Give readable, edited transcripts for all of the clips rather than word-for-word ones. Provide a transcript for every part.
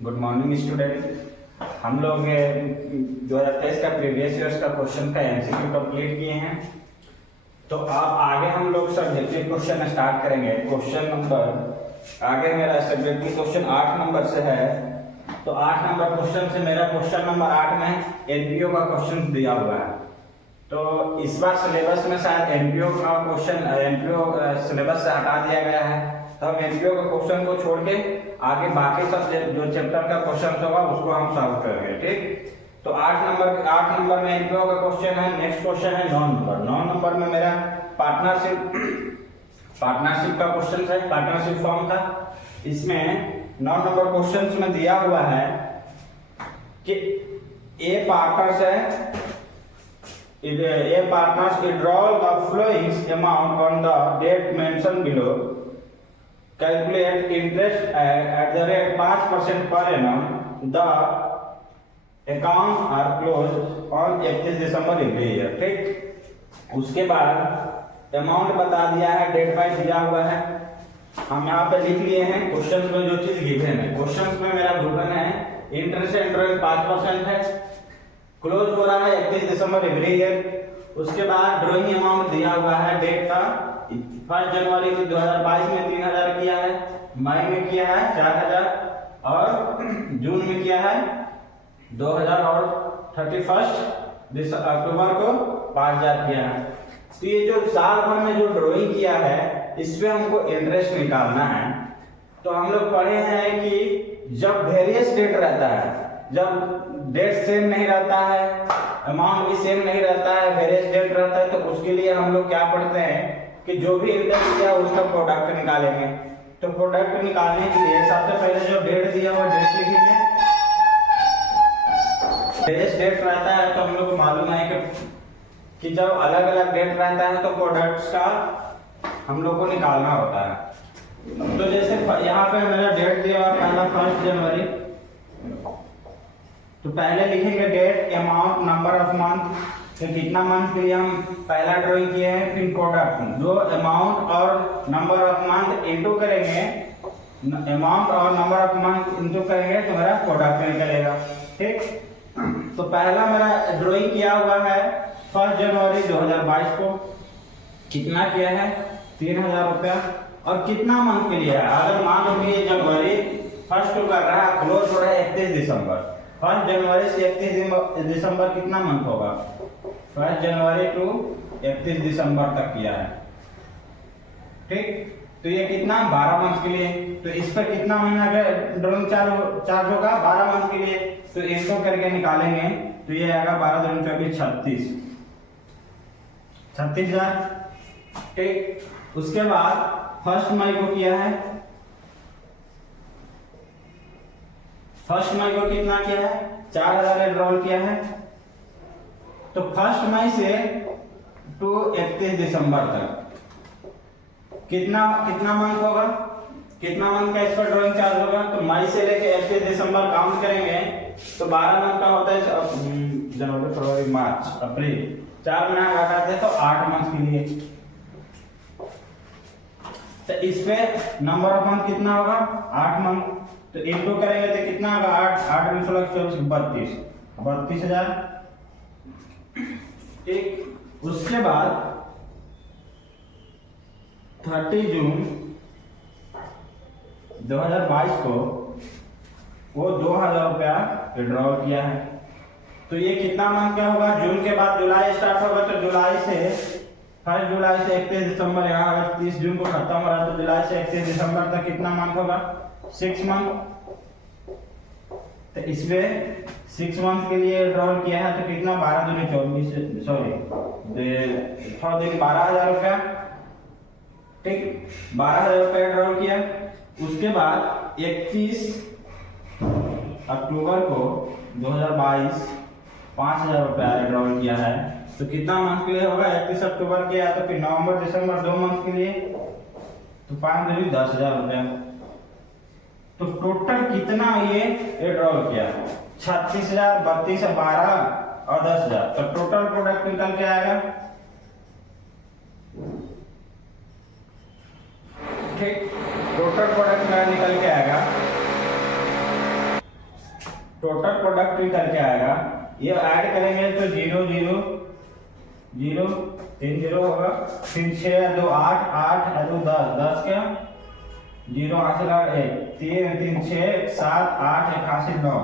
Good morning student. हम लोग 2023 का प्रीवियस ईयर्स का क्वेश्चन का एमसीक्यू कंप्लीट किए हैं। तो आप आगे हम लोग सब्जेक्टिव क्वेश्चन स्टार्ट करेंगे। क्वेश्चन नंबर आगे मेरा सब्जेक्टिव क्वेश्चन 8 नंबर से है। तो 8 नंबर क्वेश्चन से मेरा क्वेश्चन नंबर 8 में एनपीओ का क्वेश्चन दिया हुआ है। तो इस बार सिलेबस में शायद एनपीओ का क्वेश्चन सिलेबस से हटा दिया गया है। तो हम एनपीओ के क्वेश्चन को छोड़ के आगे बाकी सब जो चैप्टर का क्वेश्चन होगा उसको हम सॉल्व करेंगे। ठीक, तो 8 नंबर में एनपीओ का क्वेश्चन है। नेक्स्ट क्वेश्चन है 9 नंबर में मेरा पार्टनरशिप का क्वेश्चन है, पार्टनरशिप फॉर्म का। इसमें 9 नंबर क्वेश्चन में दिया हुआ है कि ए partners withdraw the following amount on the date mentioned below. Calculate interest at the rate 5% per annum. The accounts are closed on 31 December every year. ठीक, उसके बाद अमाउंट बता दिया है, डेट वाइज दिया हुआ है। हम यहाँ पे लिख लिए हैं क्वेश्चन में जो चीज गिवन है। क्वेश्चन में मेरा गिवन है इंटरेस्ट एंड 5% है, क्लोज हो रहा है 31 दिसंबर एवरी ईयर। उसके बाद ड्राइंग अमाउंट दिया हुआ है, डेट का 1 जनवरी 2022 में 3000 किया है, मई में किया है 4000 और जून में किया है 2000 और 31 अक्टूबर को 5000 किया है। तो ये जो साल भर में जो ड्राइंग किया है इसमें हमको इंटरेस्ट निकालना है। तो हम लोग पढ़े हैं कि जब वेरियस डेट रहता है, जब डेट सेम नहीं रहता है, अमाउंट भी सेम नहीं रहता है, वेरियस डेट रहता है, तो उसके लिए हम लोग क्या पढ़ते हैं कि जो भी इंटरेस्ट दिया उसका प्रोडक्ट निकालेंगे। तो प्रोडक्ट निकालने के लिए सबसे पहले जो डेट दिया हुआ डेट लिखेंगे। वेरियस डेट रहता है तो हम लोग को मालूम है कि जब अलग अलग डेट रहता है तो प्रोडक्ट्स का हम लोग को निकालना होता है। तो जैसे यहाँ पे मेरा डेट दिया हुआ पहला 1 जनवरी, तो पहले लिखेंगे date, amount, number of month, तो कितना मंथ के लिए हम पहला ड्राइंग किए हैं। फिर प्रोडक्ट, जो अमाउंट और नंबर ऑफ मंथ इनटू करेंगे, अमाउंट और नंबर ऑफ मंथ इनटू करेंगे तो मेरा प्रोडक्ट निकलेगा। ठीक, तो पहला मेरा ड्राइंग किया हुआ है 1 जनवरी 2022 को। कितना किया है 3000 रुपया। और कितना मंथ के लिए है, अगर मान लो ये जनवरी 1 को कर रहा है, क्लोज हो रहा है 31 दिसंबर। 1 जनवरी से 31 दिसंबर कितना मंथ होगा, 1 जनवरी टू 31 दिसंबर तक किया है। ठीक, तो ये कितना 12 मंथ के लिए। तो इस पर कितना महीना का ड्राइंग चार्ज होगा 12 मंथ के लिए। तो इनको करके निकालेंगे तो ये आएगा 12 दूनी 24 36,000। ठीक, उसके बाद 1 मई को किया है, 1 मई को कितना किया है 4000 एनरोल किया है। तो 1 मई से टू 31 दिसंबर तक कितना मंथ होगा, कितना मंथ का इस पर ड्राइंग चार्ज होगा। तो मई से लेके 31 दिसंबर काउंट करेंगे तो 12 मंथ का होता है जनवरी, फरवरी, मार्च, अप्रैल, 4 महीना घटाते तो 8 मंथ के लिए। तो इस पे नंबर ऑफ मंथ कितना होगा 8 मंथ। तो इनटू करेंगे तो कितना होगा 8 में 16 24 32,000। ठीक, उसके बाद 30 जून 2022 को वो 2000 रुपया विड्रॉल किया है। तो ये कितना मंथ का होगा, जून के बाद जुलाई स्टार्ट होगा। तो जुलाई से 1 जुलाई से 31 दिसंबर, यहाँ अगर 30 जून को खत्म हो रहा है तो जुलाई से 31 दिसंबर तक कितना मंथ होगा 6 मंथ। तो इसमें 6 मंथ के लिए ड्रॉल किया है तो कितना 12 दूनी 24 सॉरी 12,000 रुपया। ठीक, 12,000 रुपया ड्रॉल किया। उसके बाद 31 अक्टूबर को 2022 5,000 रुपया ड्रॉल किया है। तो कितना मंथ के लिए होगा 31 अक्टूबर के या तो फिर नवंबर दिसंबर 2 मंथ के लिए, तो 5 दूनी 10,000 रुपया। तो टोटल कितना ये ड्रॉल किया 36,000, 32,000, 12 और 10,000। तो टोटल प्रोडक्ट निकल के आएगा। ठीक, टोटल प्रोडक्ट निकल के आएगा टोटल प्रोडक्ट भी करके आएगा। ये ऐड करेंगे तो 0 0 0 3 0 होगा, फिर 6 2 8 8 2 10 10 क्या 0 8 1 3 3 6 7 8 81 9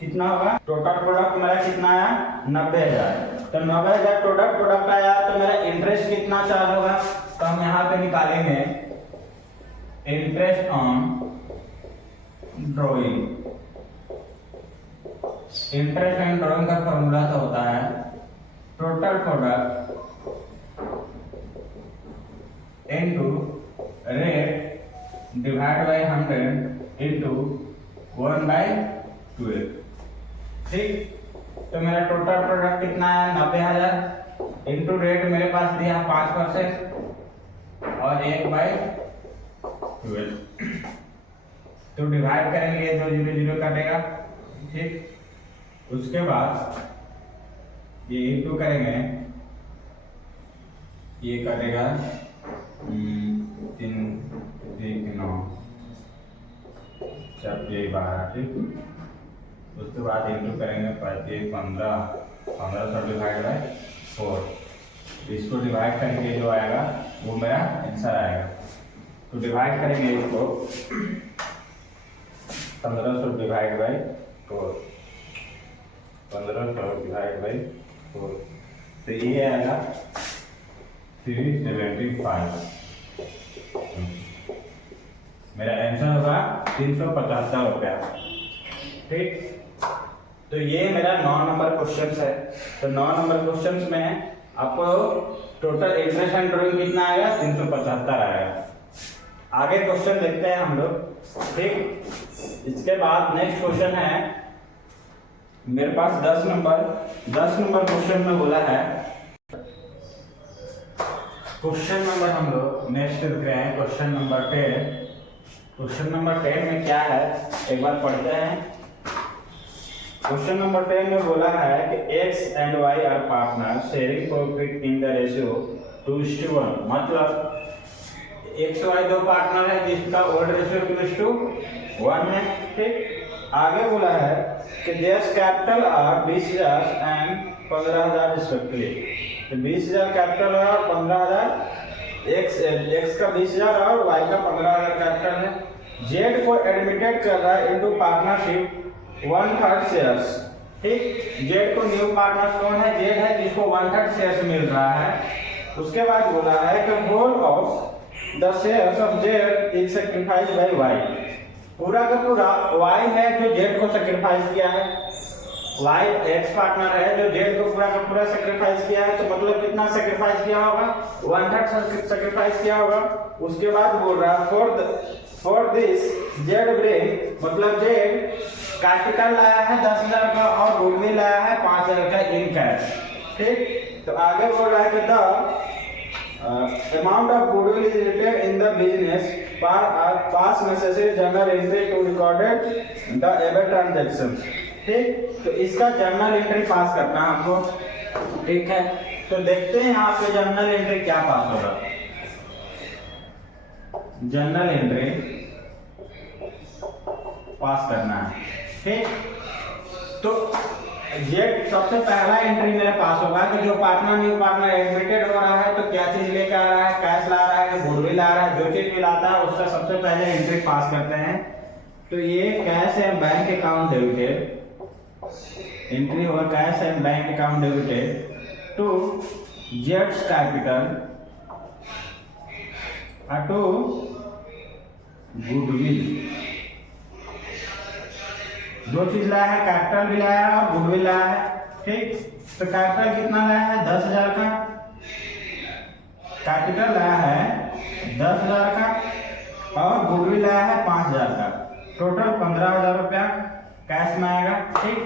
कितना होगा? टोटल प्रोडक्ट मेरा कितना आया? 90,000। तो 90,000 टोटल प्रोडक्ट आया तो मेरा इंटरेस्ट कितना चार्ज होगा? तो हम यहाँ पे निकालेंगे interest on drawing. Interest and drawing का फॉर्मूला तो होता है total product into rate divide by 100 into 1/12। ठीक, तो मेरा टोटल प्रोडक्ट कितना है? 90,000 इनटू रेट मेरे पास दिया 5% और 1/12। तो डिवाइड करेंगे तो 0 0 कटेगा। ठीक, उसके बाद ये इंटू करेंगे, ये कटेगा 3 3 9 12। ठीक, उसके बाद इंटू करेंगे 15 डिवाइड बाय 4। इसको डिवाइड करके जो आएगा वो मेरा आंसर आएगा। तो डिवाइड करेंगे इसको 1500 डिवाइड बाय 4, 1500 डिवाइड बाय 4, तो ये आएगा 375। मेरा आंसर होगा 375 रुपया। ठीक, तो ये मेरा 9 नंबर क्वेश्चन है। तो 9 नंबर क्वेश्चन में आपको टोटल इंटरेस्ट एंड ड्रॉइंग कितना आएगा? 375 आएगा। आगे क्वेश्चन देखते हैं हम लोग। ठीक, इसके बाद नेक्स्ट क्वेश्चन है मेरे पास 10 नंबर क्वेश्चन में बोला है। क्वेश्चन नंबर हम लोग नेक्स्ट देख रहे हैं क्वेश्चन नंबर 10। क्वेश्चन नंबर 10 में क्या है एक बार पढ़ते हैं। क्वेश्चन नंबर 10 में बोला है कि x and y are partner sharing profit in the ratio 2:1। मतलब x y दो पार्टनर है जिसका ओल्ड रेशियो 2:1 है। ठीक, आगे बोला है कि their capital R 20,000 and 15,000 respectively. तो 20,000 कैपिटल है और 15,000 x का 20,000 और y का 15,000 कैपिटल है। z को एडमिटेड कर रहा है इनटू पार्टनरशिप 1/3 शेयर्स। ठीक, जेड को न्यू पार्टनर कौन है? जेड है जिसको 1/3 शेयर्स मिल रहा है। उसके बाद बोला है कि whole of the shares of Z is sacrifice by Y. पूरा का पूरा वाई है जो जेड को सैक्रिफाइस किया है। वाई एक्स पार्टनर है जो जेड को पूरा का पूरा सैक्रिफाइस किया है। तो मतलब कितना सैक्रिफाइस किया होगा? 1/3 सैक्रिफाइस किया होगा। उसके बाद बोल रहा है फॉर दिस जेड ब्रिंग, मतलब जेड कैपिटल लाया है 10,000 का और गुडविल लाया है 5,000 का इन कैश। ठीक, तो आगे बोल रहा है कि the amount of goodwill is retain in the business pass necessary journal entry to recorded the above transactions. ठीक, तो इसका जर्नल एंट्री पास करना है हमको। ठीक है, तो देखते हैं यहाँ पे जर्नल एंट्री क्या पास होगा। जर्नल एंट्री पास करना है। ठीक, तो जेड सबसे पहला एंट्री मेरे पास होगा कि जो पार्टनर न्यू पार्टनर एडमिटेड हो रहा है तो क्या चीज लेकर आ रहा है? कैश ला रहा है, गुडविल ला रहा है। जो चीज भी लाता है उसका सबसे पहले एंट्री पास करते हैं। तो ये cash and bank account debited, entry होगा cash and bank account debited to जेड्स कैपिटल टू गुडविल। दो चीज लाया है, कैपिटल भी लाया है और गुडविल लाया है। ठीक, तो कैपिटल कितना लाया है? 10,000 का। कैपिटल लाया है 10,000 का और गुडविल लाया है 5,000 का। टोटल 15,000 रुपया कैश में आएगा। ठीक,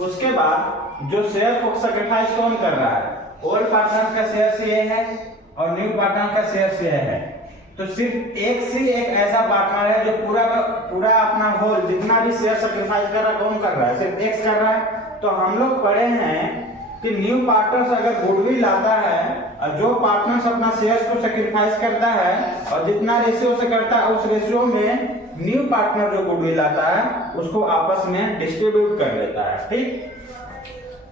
उसके बाद जो शेयर को सैक्रिफाइस कौन कर रहा है? ओल्ड पार्टनर का शेयर ये है और न्यू पार्टनर का शेयर ये है। तो सिर्फ एक से एक ऐसा पार्टनर है जो पूरा का पूरा अपना होल जितना भी शेयर सैक्रिफाइस कर रहा है कौन कर रहा है? सिर्फ एक्स कर रहा है। तो हम लोग पढ़े हैं कि न्यू पार्टनर्स अगर गुडविल लाता है और जो पार्टनर्स अपना शेयर्स को सेक्रीफाइस करता है और जितना रेशियो से करता है उस रेशियो में न्यू पार्टनर जो गुडविल लाता है उसको आपस में डिस्ट्रीब्यूट कर लेता है। ठीक,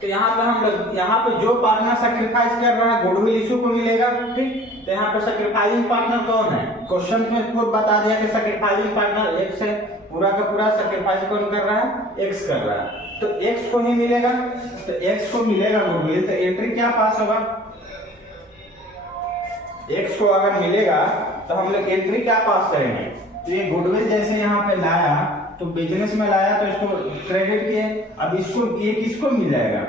तो यहाँ पे हम लोग यहाँ पे जो पार्टनर सेक्रीफाइस कर रहा है गुडविल इशू को मिलेगा। ठीक, तो यहाँ पे सेक्रीफाइसिंग पार्टनर कौन है, क्वेश्चन में खुद बता दिया कि सेक्रीफाइसिंग पार्टनर एक्स है, पूरा का पूरा सेक्रीफाइस कौन कर रहा है, एक्स कर रहा है, तो एक्स को ही मिलेगा। तो एक्स को मिलेगा गुडविल, तो एंट्री क्या पास होगा, एक्स को अगर मिलेगा तो हम लोग एंट्री क्या पास करेंगे। तो ये गुडविल जैसे यहाँ पे लाया तो बिजनेस में लाया तो इसको क्रेडिट किए, अब इसको ये किसको मिल जाएगा,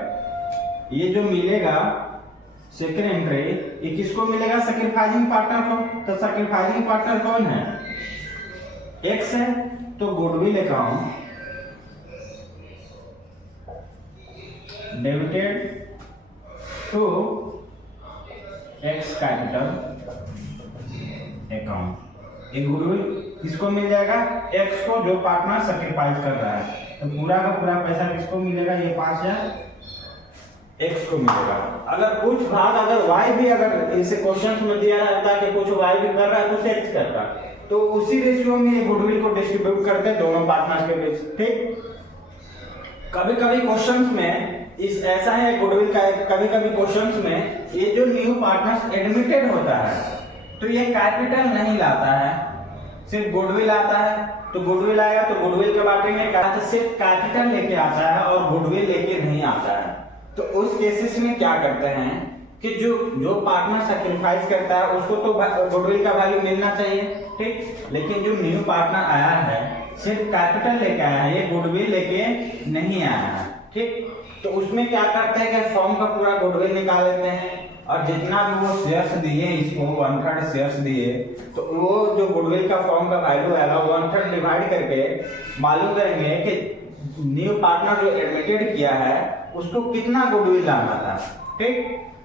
ये जो मिलेगा सेकेंड एंट्री ये किसको मिलेगा, सेक्रीफाइसिंग पार्टनर को। तो सेक्रीफाइसिंग पार्टनर कौन है, एक्स है, तो goodwill account debited to X capital account. ये गुडविल किसको मिल जाएगा, एक्स को, जो पार्टनर सेक्रीफाइस कर रहा है। तो पूरा का पूरा पैसा किसको मिलेगा, ये 5000 एक्स को मिलेगा। अगर कुछ भाग अगर वाई भी अगर इसे क्वेश्चन में दिया रहता है कि कुछ वाई भी कर रहा है कुछ एक्स कर रहा है, तो उसी रेशियो में ये गुडविल को डिस्ट्रीब्यूट करते हैं दोनों पार्टनर्स के बीच। ठीक, कभी कभी क्वेश्चंस में इस ऐसा है गुडविल का, कभी कभी क्वेश्चंस में ये जो न्यू पार्टनर्स एडमिटेड होता है तो ये कैपिटल नहीं लाता है, सिर्फ गुडविल आता है। तो गुडविल आएगा तो गुडविल के बाटेंगे, तो सिर्फ कैपिटल लेके आता है और गुडविल लेके नहीं आता है। तो उस केसेस में क्या करते हैं कि जो पार्टनर सैक्रिफाइस करता है उसको तो गुडविल का वैल्यू मिलना चाहिए। ठीक, लेकिन जो न्यू पार्टनर आया है सिर्फ कैपिटल लेके आया है, ये गुडविल लेके नहीं आया है। ठीक, तो उसमें क्या करते हैं कि फॉर्म का पूरा गुडविल निकाल लेते हैं और जितना भी वो शेयर्स दिए इसको 1/3 शेयर्स दिए, तो वो जो गुडविल का फॉर्म का वैल्यू आएगा 1/3 डिवाइड करके मालूम करेंगे कि न्यू पार्टनर जो एडमिटेड किया है उसको कितना गुडविल लाना था। ठीक,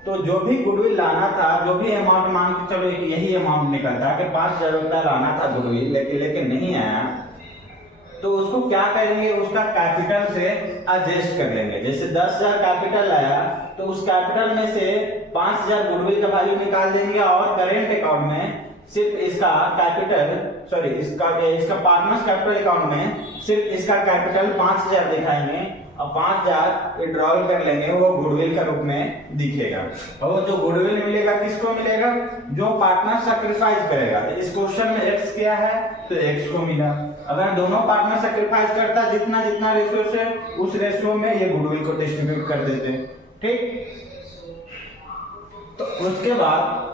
तो जो भी गुडविल लाना था, जो भी अमाउंट मान के चलो यही अमाउंट निकलता है कि 5000 रुपया लाना था गुडविल, लेकिन नहीं आया, तो उसको क्या करेंगे, उसका कैपिटल से एडजस्ट कर लेंगे। जैसे 10,000 कैपिटल आया तो उस कैपिटल में से 5,000 गुडविल का वैल्यू निकाल देंगे और करेंट अकाउंट में सिर्फ इसका कैपिटल, सॉरी इसका पार्टनर्स कैपिटल अकाउंट में सिर्फ इसका कैपिटल 5,000 दिखाएंगे और 5,000 विड्रॉल कर लेंगे, वो गुडविल का रूप में दिखेगा। और जो गुडविल मिलेगा किसको मिलेगा, जो पार्टनर सैक्रिफाइस करेगा। तो इस क्वेश्चन में एक्स क्या है तो एक्स को मिला। अगर दोनों पार्टनर सैक्रिफाइस करता जितना जितना रेशियो से उस रेशियो में ये गुडविल को डिस्ट्रीब्यूट कर देते। ठीक, तो उसके बाद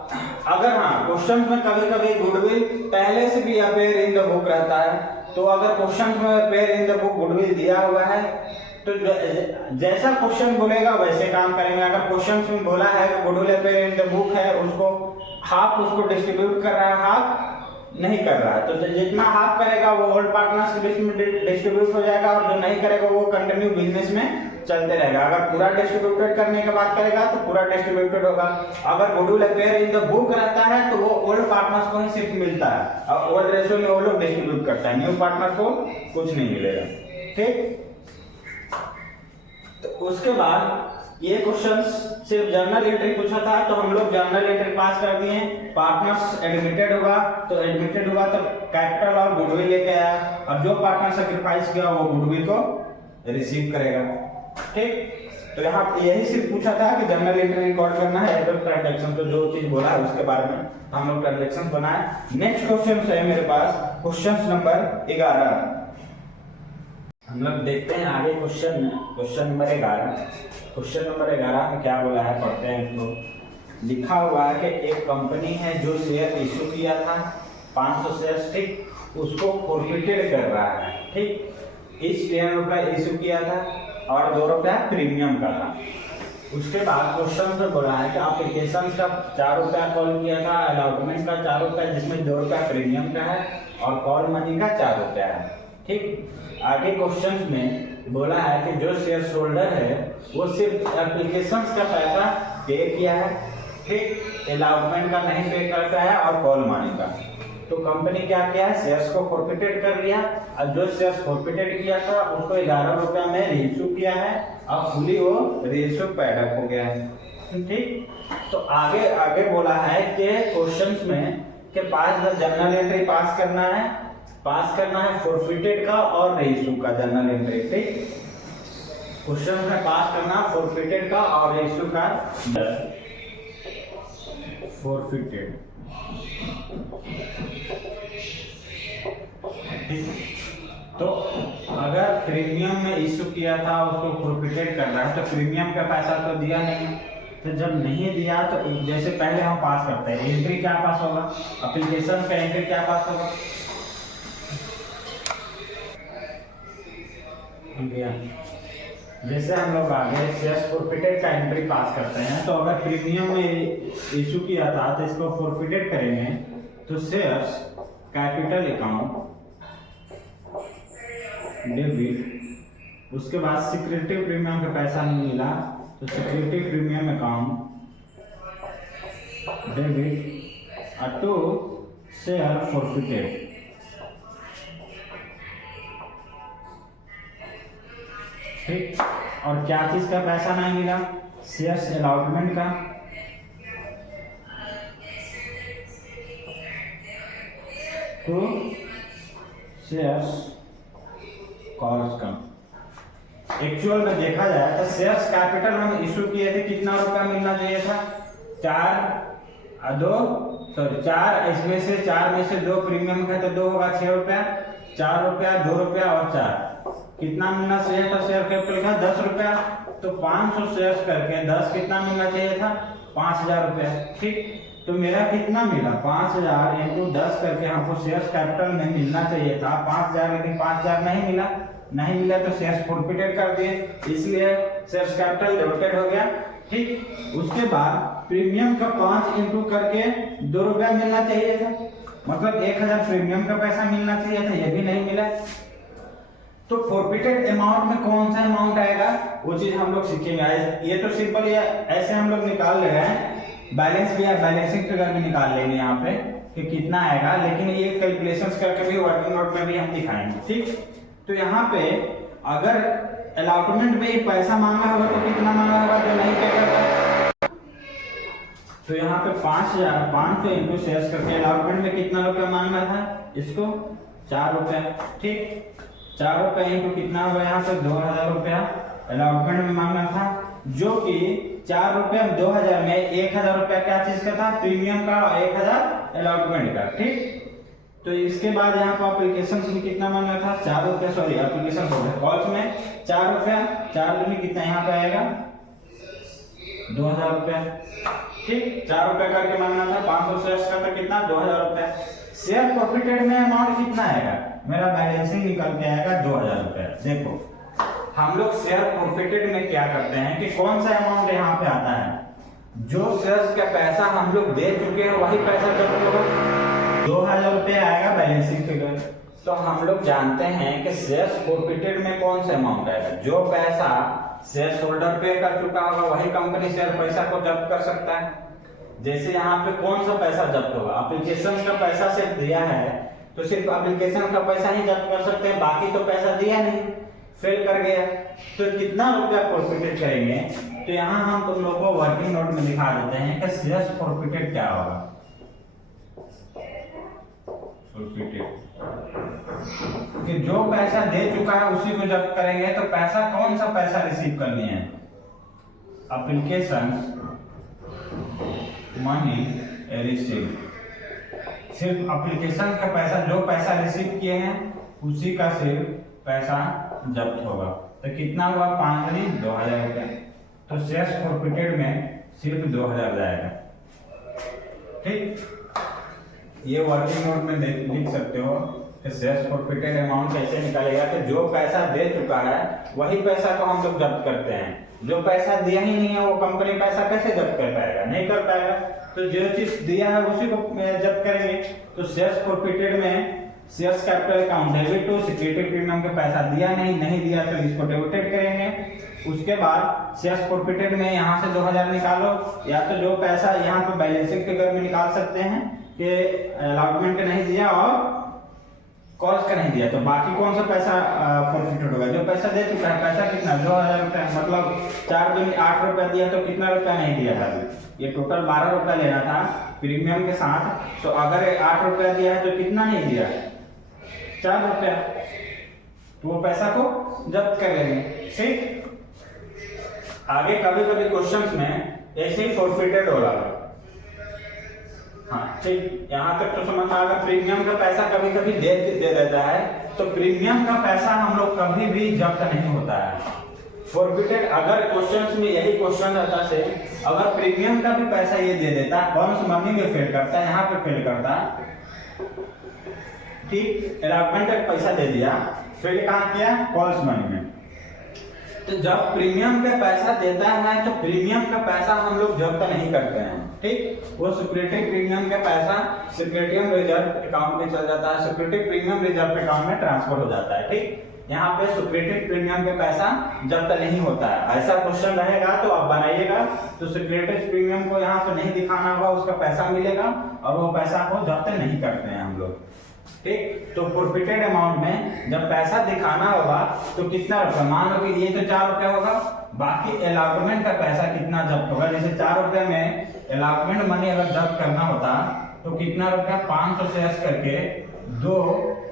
अगर हाँ क्वेश्चन में कभी कभी गुडविल पहले से भी अपेयर इन द बुक रहता है, तो अगर क्वेश्चन में appear in the book goodwill दिया हुआ है तो जैसा क्वेश्चन बोलेगा वैसे काम करेंगे। अगर क्वेश्चन में बोला है कि goodwill appear in the book है, उसको हाफ उसको डिस्ट्रीब्यूट कर रहा है, हाफ नहीं कर रहा है, तो जितना हाफ करेगा वो ओल्ड पार्टनर्स के बीच में डिस्ट्रीब्यूट हो जाएगा और जो नहीं करेगा वो कंटिन्यू बिजनेस में चलते रहेगा। अगर पूरा डिस्ट्रीब्यूटेड करने के बाद करेगा तो पूरा डिस्ट्रीब्यूटेड होगा। अगर goodwill appear in the book रहता है तो वो ओल्ड पार्टनर्स को ही सिर्फ मिलता है और ओल्ड रेशियो में वो लोग डिस्ट्रीब्यूट करता है, न्यू पार्टनर को कुछ नहीं मिलेगा। ठीक, तो उसके बाद ये क्वेश्चंस सिर्फ जर्नल एंट्री पूछा था तो हम लोग जर्नल एंट्री पास कर दिए। पार्टनर्स एडमिटेड हुआ तो कैपिटल और गुडविल लेके आया और जो पार्टनर सैक्रिफाइस किया वो गुडविल को रिसीव करेगा। ठीक, तो यहाँ यही सिर्फ पूछा था कि जर्नल एंट्री रिकॉर्ड करना है एवरेज ट्रांजैक्शन, तो जो चीज बोला है उसके बारे में हम लोग ट्रांजैक्शन बनाए। नेक्स्ट क्वेश्चन है मेरे पास क्वेश्चन नंबर 11। हम लोग देखते हैं आगे क्वेश्चन नंबर 11। क्वेश्चन नंबर 11 में क्या बोला है पढ़ते हैं इसको। लिखा हुआ है कि एक कंपनी है जो शेयर इशू किया था 500 शेयर, ठीक, उसको फॉरफिटेड कर रहा है। ठीक, इस 10 रुपया इशू किया था और 2 रुपया प्रीमियम का था। उसके बाद क्वेश्चन में बोला है कि एप्लीकेशन का 4 रुपया कॉल किया था, अलॉटमेंट का 4 रुपया जिसमें 2 रुपया प्रीमियम का है और कॉल मनी का 4 रुपया है। ठीक, आगे क्वेश्चन में बोला है कि जो शेयर होल्डर है वो सिर्फ एप्लीकेशन का पैसा पे किया है, ठीक, अलॉटमेंट का नहीं पे करता है और कॉल मनी का। तो कंपनी क्या किया है, शेयर्स को फॉरफिटेड कर लिया, और जो शेयर्स फॉरफिटेड किया था उसको 11 रुपया में रीइश्यू किया है, अब फुली वो रीइश्यू पेड अप हो गया है। ठीक, तो आगे आगे बोला है कि क्वेश्चंस में के पास द जर्नल एंट्री पास करना है फॉरफिटेड का और रीइश्यू का जर्नल एंट्री। ठीक, क्वेश्चन में पास करना फॉरफिटेड का और रीइश्यू का। फॉरफिटेड, तो अगर प्रीमियम में इश्यू किया था उसको फॉरफिटेड कर रहा है तो प्रीमियम का पैसा तो दिया नहीं, तो जब नहीं दिया तो जैसे पहले हम पास करते हैं, एंट्री क्या पास होगा, एप्लीकेशन का एंट्री क्या पास होगा, जैसे हम लोग आगे शेयर्स फॉरफिटेड का एंट्री पास करते हैं, तो अगर प्रीमियम में इशू किया था तो इसको फॉरफिटेड करेंगे, तो शेयर्स कैपिटल अकाउंट डेबिट, उसके बाद सिक्योरिटी प्रीमियम का पैसा नहीं मिला तो security premium account debit to share forfeited. ठीक, और क्या चीज का पैसा नहीं मिला, शेयर्स अलॉटमेंट का, तो शेयर्स कॉल्स का। एक्चुअल में देखा जाए तो शेयर्स कैपिटल हम इशू किए थे, कितना रुपया मिलना चाहिए था, 4, इसमें से 4 में से 2 प्रीमियम का, तो 2 होगा 6 रुपया, 4 रुपया, 2 रुपया और 4, कितना मिलना चाहिए था शेयर कैपिटल का, 10 रुपया, तो 500 शेयर्स करके 10 कितना मिलना चाहिए था, 5000 रुपया। ठीक, तो मेरा कितना मिला, 5000 इंटू 10 करके हमको शेयर्स कैपिटल में मिलना चाहिए था 5000, लेकिन 5000 नहीं मिला तो शेयर्स फॉरफिटेड कर दिए, इसलिए शेयर्स कैपिटल डेबिटेड हो गया। ठीक, उसके बाद प्रीमियम का 5 इंटू करके 2 रुपया मिलना चाहिए था, मतलब 1000 प्रीमियम का पैसा मिलना चाहिए था, ये भी नहीं मिला। तो फॉरफिटेड अमाउंट में कौन सा अमाउंट आएगा वो चीज हम लोग सीखेंगे। ये तो सिंपल है, ऐसे हम लोग निकाल ले रहे हैं, बैलेंस भी है, बैलेंसिंग फिगर भी निकाल लेंगे यहाँ पे कि कितना आएगा, लेकिन ये कैलकुलेशंस करके भी वर्किंग नोट में भी हम दिखाएंगे। ठीक, तो यहाँ पे अगर अलॉटमेंट में पैसा मांगा होगा तो कितना मांगा होगा जो नहीं पे करता, तो यहाँ पे 500 इंटू शेयर्स करके अलॉटमेंट में कितना रुपया मांगना था, इसको 4 रुपया। ठीक, 4 रुपया इंटू कितना होगा, यहाँ पे 2000 रुपया अलॉटमेंट में मांगना था, जो कि 4 रुपया 2000 में 1000 रुपया क्या चीज का था, प्रीमियम का, 1000 अलॉटमेंट का। ठीक, तो इसके बाद यहाँ पर एप्लीकेशन में कितना मांगा था, 4 रुपया, सॉरी एप्लीकेशन कॉल्स में 4 रुपया, 4 में कितना यहाँ पे आएगा 2000 रुपया। ठीक, 4 रुपया करके मांगना था, 500 शेयर्स का, तो कितना 2000 रुपया। शेयर प्रॉफिटेड में अमाउंट कितना आएगा, मेरा बैलेंसिंग निकल के आएगा 2000 रुपया। देखो हम लोग शेयर प्रॉफिटेड में क्या करते हैं कि कौन सा अमाउंट यहाँ पे आता है, जो शेयर्स का पैसा हम लोग दे चुके हैं वही पैसा जब होगा 2000 रुपया आएगा बैलेंसिंग फिगर। तो हम लोग जानते हैं कि शेयर्स फॉरफिटेड में कौन सा अमाउंट आएगा, जो पैसा शेयर होल्डर पे कर चुका होगा वही कंपनी शेयर पैसा को जब्त कर सकता है। जैसे यहाँ पे कौन सा पैसा जब्त होगा, एप्लीकेशन का पैसा सिर्फ दिया है तो सिर्फ एप्लीकेशन का पैसा ही जब्त कर सकते हैं, बाकी तो पैसा दिया नहीं, फेल कर गया, तो कितना रुपया फॉरफिटेड करेंगे। तो यहाँ हम तुम लोग को वर्किंग नोट में दिखा देते हैं कि शेयर्स फॉरफिटेड क्या होगा। कि जो पैसा दे चुका है उसी को जब्त करेंगे, तो पैसा कौन सा पैसा रिसीव करनी है, एप्लीकेशन मनी रिसीव, सिर्फ एप्लीकेशन का पैसा, जो पैसा रिसीव किए हैं उसी का सिर्फ पैसा जब्त होगा। तो कितना हुआ 5 नहीं 2000 रुपया, तो शेयर्स फॉरफिटेड में सिर्फ 2000 जाएगा। ठीक, ये वर्किंग नोट में लिख सकते हो कि शेयर्स फॉरफिटेड अमाउंट कैसे निकालेगा, कि जो पैसा दे चुका है वही पैसा को हम लोग जब्त करते हैं, जो पैसा दिया ही नहीं है वो कंपनी पैसा कैसे जब्त कर पाएगा, नहीं कर पाएगा। तो जो चीज दिया है उसी को जब्त करेंगे। तो शेयर्स फॉरफिटेड में shares capital account debit to security premium का पैसा दिया नहीं दिया तो इसको डेबिटेड करेंगे। उसके बाद शेयर्स फॉरफिटेड में यहाँ से 2000 निकालो, या तो जो पैसा यहाँ पे बैलेंसिंग फिगर में निकाल सकते हैं, के अलॉटमेंट का नहीं दिया और कॉस्ट का नहीं दिया, तो बाकी कौन सा पैसा फॉरफिटेड होगा? जो पैसा दे चुका है, पैसा कितना 2000 रुपया, मतलब 4 दूनी 8 रुपया दिया, तो कितना रुपया नहीं दिया था? ये टोटल 12 रुपया लेना था प्रीमियम के साथ, तो अगर 8 रुपया दिया है तो कितना नहीं दिया? 4 रुपया, तो वो पैसा को जब्त कर लेंगे। ठीक, आगे कभी कभी क्वेश्चंस में ऐसे ही फॉरफिटेड हो रहा है। हाँ ठीक, यहाँ तक तो समझ में आ गया। प्रीमियम का पैसा कभी कभी दे देता है, तो प्रीमियम का पैसा हम लोग कभी भी जब्त नहीं होता है। फॉरफिटेड, अगर क्वेश्चंस में यही क्वेश्चन रहता से अगर प्रीमियम का भी पैसा ये दे देता, कौन सी मनी में फेल करता है? यहाँ पे फेल करता है। ठीक, अलॉटमेंट का पैसा दे दिया, फेल कहाँ किया? कॉल्स मनी में। तो जब प्रीमियम का पैसा देता है तो प्रीमियम का पैसा हम लोग जब्त नहीं करते हैं। ठीक, वो सिक्योरिटी प्रीमियम का पैसा सिक्योरिटी रिजर्व अकाउंट में चल जाता है, सिक्योरिटी प्रीमियम रिजर्व अकाउंट में ट्रांसफर हो जाता है। ठीक, यहाँ पे सिक्योरिटी प्रीमियम का पैसा जब्त नहीं होता है। ऐसा क्वेश्चन रहेगा तो आप बनाइएगा, तो सिक्योरिटी प्रीमियम को यहाँ पे नहीं दिखाना होगा, उसका पैसा मिलेगा और वो पैसा को जब्त नहीं करते हैं हम लोग। ठीक, तो फॉरफिटेड अमाउंट में जब पैसा दिखाना होगा तो कितना रुपया, मान लो कि ये तो 4 रुपया होगा, बाकी अलॉटमेंट का पैसा कितना जब्त होगा? जैसे 4 रुपये में अलॉटमेंट मनी अगर जब्त करना होता तो कितना रुपया? 500 से ऐड करके 2,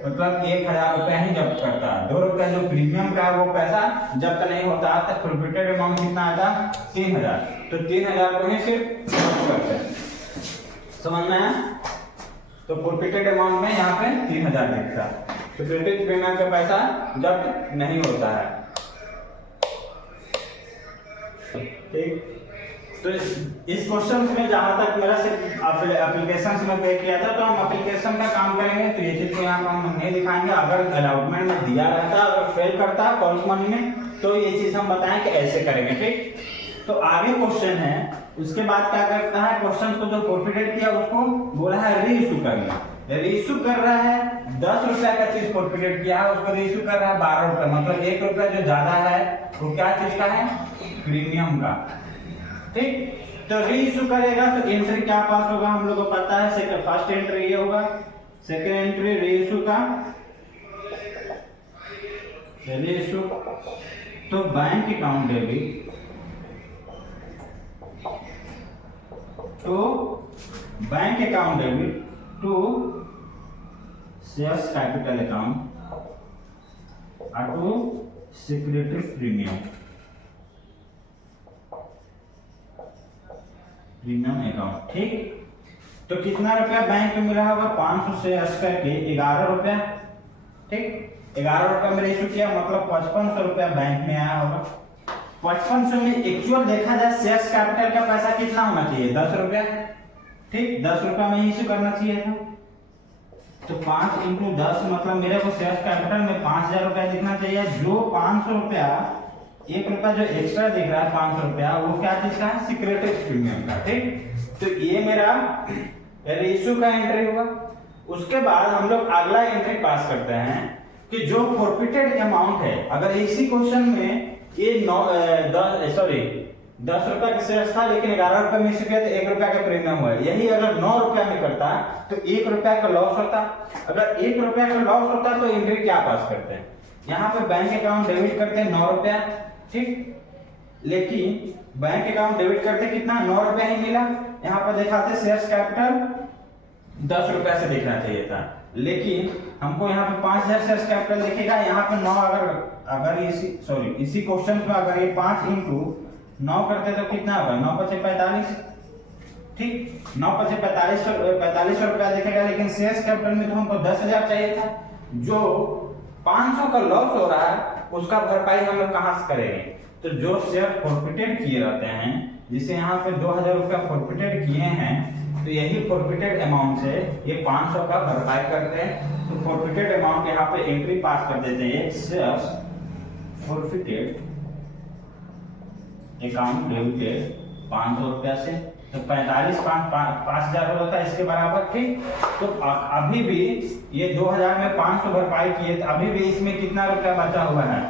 मतलब 1000 रुपया ही जब्त करता। 2 रुपया जो प्रीमियम का है वो पैसा जब्त नहीं होता, तो फॉरफिटेड अमाउंट कितना आता? 3000। तो 3000 को ही सिर्फ जब्त करते हैं। समझ में आया? तो फॉरफिटेड अमाउंट में यहाँ पे 3000 दिखता है। सिक्योरिटी प्रीमियम का पैसा जब्त नहीं होता है। ठीक, तो इस क्वेश्चन में जहां तक मेरा सिर्फ एप्लीकेशन में पे किया था, तो हम एप्लीकेशन का काम करेंगे, तो ये चीज को यहाँ पर हम नहीं दिखाएंगे। अगर अलॉटमेंट में दिया रहता, अगर फेल करता कॉल्स मनी में, तो ये चीज हम बताएं कि ऐसे करेंगे। ठीक, तो आगे क्वेश्चन है, उसके बाद क्या करता है? क्वेश्चन को जो फॉरफिटेड किया उसको बोला है रीइशू करना। रीइशू कर रहा है 10 रुपया का चीज फॉरफिटेड किया है, उसको रीइशू कर रहा है 12 रुपया, मतलब 1 रुपया जो ज्यादा है वो क्या चीज का है? प्रीमियम का। ठीक, तो रीइशू करेगा तो एंट्री क्या पास होगा? हम लोग को पता है, सेकंड फर्स्ट एंट्री ये होगा, सेकंड एंट्री रीइशू का, रीइशू तो bank account debit to bank account debit to shares capital account or to security premium account। ठीक, तो कितना रुपया बैंक में मिला होगा? 500 से ऐड करके 11 रुपया। ठीक, 11 रुपया में रेशो किया, मतलब 5500 रुपया बैंक में आया होगा। 5500 में एक्चुअल देखा जाए शेयर्स कैपिटल का पैसा कितना होना चाहिए? 10 रुपया। ठीक, 10 रुपया में इश्यू करना चाहिए था, तो 5 × 10 मतलब मेरे को शेयर्स कैपिटल में 5000 रुपया दिखना चाहिए। जो 500 रुपया, 1 रुपया जो एक्स्ट्रा दिख रहा है 500 रुपया, वो क्या चीज का है? सिक्योरिटी प्रीमियम का। ठीक, तो ये मेरा रेशियो का एंट्री हुआ। उसके बाद हम लोग अगला एंट्री पास करते हैं कि जो फॉरफिटेड अमाउंट है, अगर इसी क्वेश्चन में ये 10 रुपया का शेयर था, लेकिन 11 रुपया में इश्यू किया तो 1 रुपया का प्रीमियम हुआ। यही अगर 9 रुपया में करता तो 1 रुपया का लॉस होता। अगर 1 रुपया का लॉस होता तो एंट्री क्या पास करते हैं? यहाँ पे बैंक अकाउंट डेबिट करते हैं 9 रुपया। ठीक, लेकिन बैंक अकाउंट डेबिट करते कितना? 9 रुपया ही मिला। यहाँ पर दिखाते शेयर्स कैपिटल 10 रुपया से दिखना चाहिए था, लेकिन हमको यहाँ पे 5000 शेयर्स कैपिटल दिखेगा। यहाँ पे 9 अगर इसी क्वेश्चन में अगर ये 5 × 9 करते तो कितना होगा? 9 × 5 = 45। ठीक, 9 × 5 = 4500 रुपया दिखेगा, लेकिन शेयर्स कैपिटल में तो हमको 10000 चाहिए था। जो 500 का लॉस हो रहा है उसका भरपाई हम लोग कहाँ से करेंगे? तो जो शेयर फॉरफिटेड किए रहते हैं, जिसे यहाँ पे 2000 रुपया फॉरफिटेड किए हैं, तो यही फॉरफिटेड अमाउंट से ये 500 का भरपाई करते हैं। तो फॉरफिटेड अमाउंट यहाँ पे एंट्री पास कर देते हैं, शेयर्स फॉरफिटेड अकाउंट डेबिटेड 500 रुपया से, तो 5000 हो जाता है इसके बराबर। ठीक, तो अभी भी ये 2000 में 500 भरपाई किए, तो अभी भी इसमें कितना रुपया बचा हुआ है?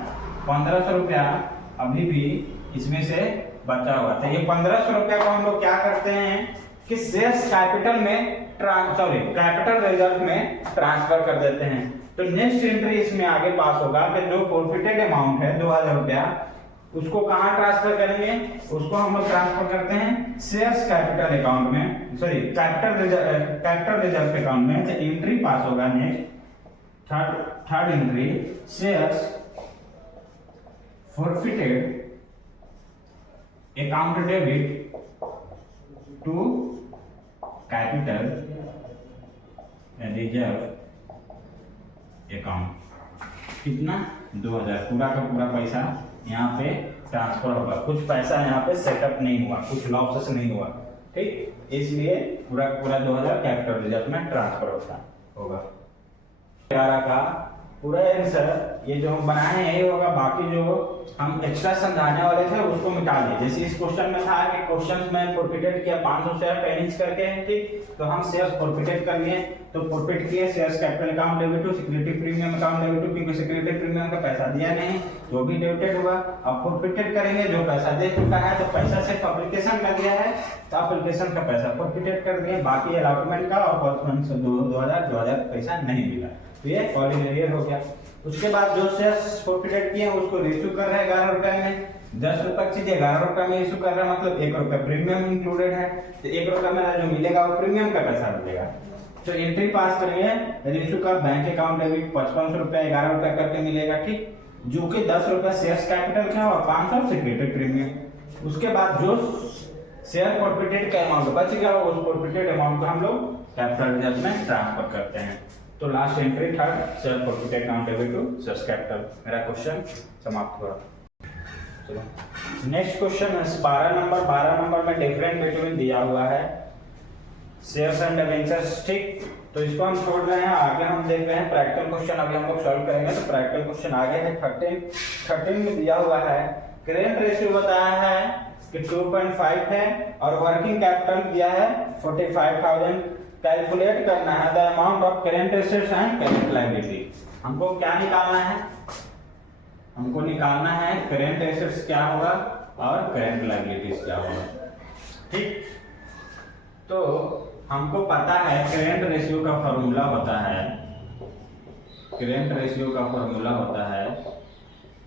1500 रुपया अभी भी इसमें से बचा हुआ। तो ये 1500 रुपया को हम लोग क्या करते हैं? कि शेयर्स कैपिटल में कैपिटल रिजर्व में ट्रांसफर कर देते हैं। तो नेक्स्ट एंट्री इसमें आगे पास होगा कि जो फॉरफिटेड अमाउंट है 2000 रुपया, उसको कहां ट्रांसफर करेंगे, उसको हम लोग ट्रांसफर करते हैं शेयर्स कैपिटल अकाउंट में, सॉरी कैपिटल रिजर्व अकाउंट में। तो एंट्री पास होगा next third entry, shares forfeited account debit to capital reserve account. कितना, 2000, पूरा का पूरा पैसा यहाँ पे ट्रांसफर होगा। कुछ पैसा यहाँ पे सेटअप नहीं हुआ, कुछ लॉसेस नहीं हुआ, ठीक, इसलिए पूरा पूरा 2000 कैपिटल रिजर्व में ट्रांसफर होगा। 11 का पूरा आंसर ये जो हम बनाए हैं ये होगा। बाकी जो हम एक्स्ट्रा समझाने वाले थे उसको मिटा दिए। जैसे इस क्वेश्चन में था कि क्वेश्चन में फॉरफिटेड किया 500 शेयर पेनिंग करके, ठीक, तो हम शेयर्स फॉरफिटेड कर लिए, तो फॉरफिट किए shares capital account debit to security premium account debit to, क्योंकि सिक्योरिटी प्रीमियम का पैसा दिया नहीं, जो भी डेबिटेड हुआ। अब फॉरफिटेड करेंगे, जो पैसा दे चुका है, तो पैसा सिर्फ एप्लीकेशन का दिया है, तो एप्लीकेशन का पैसा फॉरफिटेड कर दिए, बाकी अलॉटमेंट का और कॉरस्पॉन्डेंस 2000 पैसा नहीं मिला, तो ये ऑर्डिनरी हो गया। उसके बाद जो शेयर्स फॉरफिटेड किए उसको इशू कर रहे हैं 11 रुपए में, 10 रुपए की चीज 11 रुपए में इशू कर रहे हैं, मतलब 1 रुपया प्रीमियम इंक्लूडेड है, तो 1 रुपया में जो मिलेगा वो प्रीमियम का पैसा मिलेगा। तो एंट्री पास करेंगे, इशू का बैंक अकाउंट डेबिट 5500 रुपया 11 रुपया करके मिलेगा, ठीक, जो कि 10 रुपया शेयर्स कैपिटल का और 500 सिक्योरिटी प्रीमियम। उसके बाद जो शेयर फॉरफिटेड का अमाउंट बच गया उस फॉरफिटेड अमाउंट को हम लोग कैपिटल रिजर्व में ट्रांसफर करते हैं। तो last entry third, share forfeited account debit to shares capital. मेरा क्वेश्चन समाप्त हुआ। चलो नेक्स्ट क्वेश्चन है 12 नंबर में डिफरेंट बिटवीन दिया हुआ है शेयर्स एंड डिबेंचर्स, ठीक, तो इसको हम छोड़ रहे हैं, आगे हम देख रहे हैं प्रैक्टिकल क्वेश्चन अभी हम लोग सॉल्व करेंगे। तो प्रैक्टिकल क्वेश्चन आगे है 13 में दिया हुआ है, करेंट रेशियो बताया है कि 2.5 है और वर्किंग कैपिटल दिया है 45,000। कैलकुलेट करना है the amount of current assets and current liability. हमको क्या निकालना है, हमको निकालना है करेंट एसेट्स क्या होगा और करेंट लायबिलिटीज क्या होगा, ठीक। तो हमको पता है करेंट रेशियो का फॉर्मूला होता है, करेंट रेशियो का फॉर्मूला होता है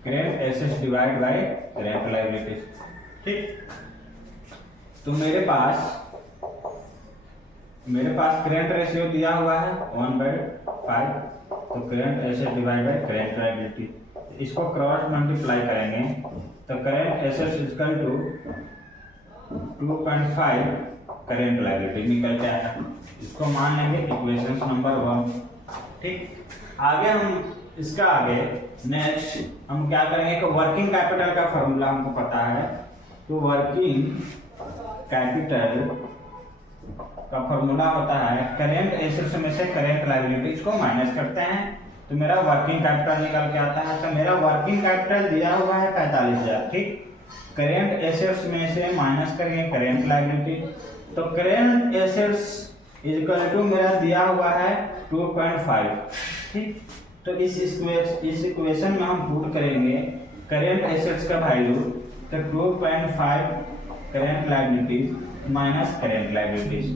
current assets divide by current liabilities, ठीक। तो मेरे पास करेंट रेशियो दिया हुआ है 1/5, तो current asset divide by current liability, इसको क्रॉस मल्टीप्लाई करेंगे तो current assets equal to 2.5 current liability निकल के आएगा। इसको मान लेंगे इक्वेशन नंबर 1, ठीक। आगे हम इसका आगे नेक्स्ट हम क्या करेंगे कि वर्किंग कैपिटल का फॉर्मूला हमको पता है, तो वर्किंग कैपिटल का फॉर्मूला होता है करेंट एसेट्स में से करेंट लायबिलिटीज को माइनस करते हैं, तो मेरा वर्किंग कैपिटल निकल के आता है। तो मेरा वर्किंग कैपिटल दिया हुआ है 45,000, ठीक, करेंट एसेट्स में से माइनस करेंगे करेंट लायबिलिटी, तो करेंट एसेट्स इक्वल टू मेरा दिया हुआ है 2.5, ठीक। तो इस इक्वेशन में हम पुट करेंगे करेंट एसेट्स का वैल्यू, तो 2.5 current liabilities minus current liabilities,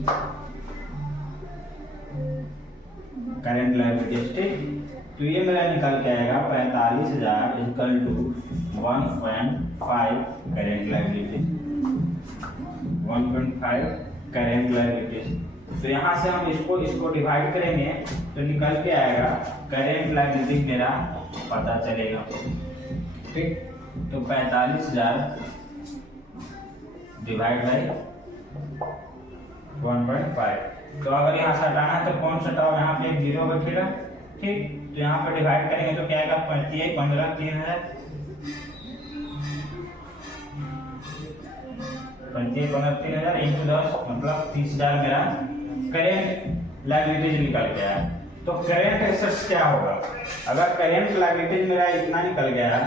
current liabilities, ठीक। तो ये मेरा निकल के आएगा 45,000 equal to 1.5 current liabilities, 1.5 current liabilities. तो यहाँ से हम इसको डिवाइड करेंगे तो निकल के आएगा करेंट लायबिलिटीज मेरा पता चलेगा, ठीक। तो 45,000 डिवाइड बाई 1.5, तो अगर यहाँ से हटाना है तो कौन सा हटाओ, यहाँ पे 0 बैठेगा, ठीक। तो यहाँ पे डिवाइड करेंगे तो क्या आएगा 35, 15, 3000, 35, 15, 3000 इंटू 10 मतलब 30,000 मेरा करेंट लायबिलिटीज निकल गया है। तो करेंट एसेट्स क्या होगा, अगर करेंट लायबिलिटीज मेरा इतना निकल गया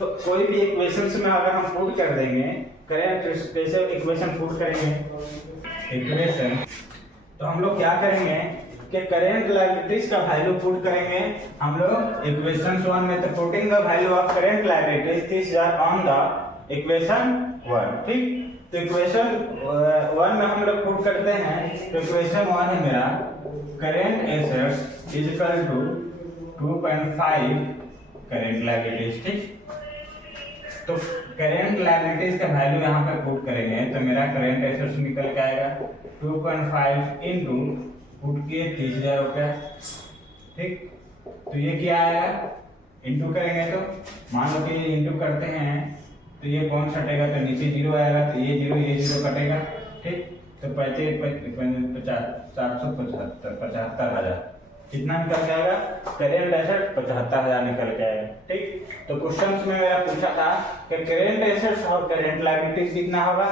तो कोई भी इक्वेशंस में अगर हम पुट कर देंगे करेंट, कैसे इक्वेशन पुट करेंगे इक्वेशन, तो हम लोग क्या करेंगे कि करेंट लायबिलिटीज का वैल्यू पुट करेंगे हम लोग इक्वेशन 1 में, तो putting the value of current liabilities 30,000 on the equation 1, ठीक। तो इक्वेशन 1 में हम लोग पुट करते हैं, तो इक्वेशन 1 है मेरा current assets is equal to 2.5 current liabilities, ठीक। तो करेंट लायबिलिटीज का वैल्यू यहाँ पे पुट करेंगे तो मेरा करेंट एसेट्स निकल के आएगा 2.5 इंटू पुट किए 30,000 रुपया, ठीक। तो ये क्या आएगा, इंटू करेंगे तो मान लो कि ये इंटू करते हैं तो ये कौन हटेगा, तो नीचे जीरो आएगा, तो ये जीरो कटेगा, ठीक। तो 75,000 कितना निकल के आएगा, करेंट एसेट 75,000 निकल के आएगा, ठीक। तो क्वेश्चंस में मेरा पूछा था कि करेंट एसेट्स और करेंट लायबिलिटीज कितना होगा,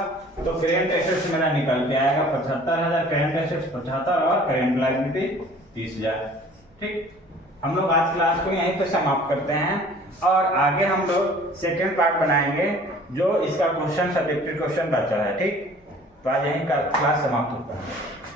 तो करेंट एसेट्स मेरा निकल के आएगा 75,000, करेंट एसेट्स 75 और करेंट लायबिलिटी 30,000, ठीक। हम लोग आज क्लास को यहीं पे समाप्त करते हैं और आगे हम लोग सेकंड पार्ट बनाएंगे जो इसका क्वेश्चन सब्जेक्टिव क्वेश्चन बचा है, ठीक। तो आज यहीं का क्लास समाप्त होता है।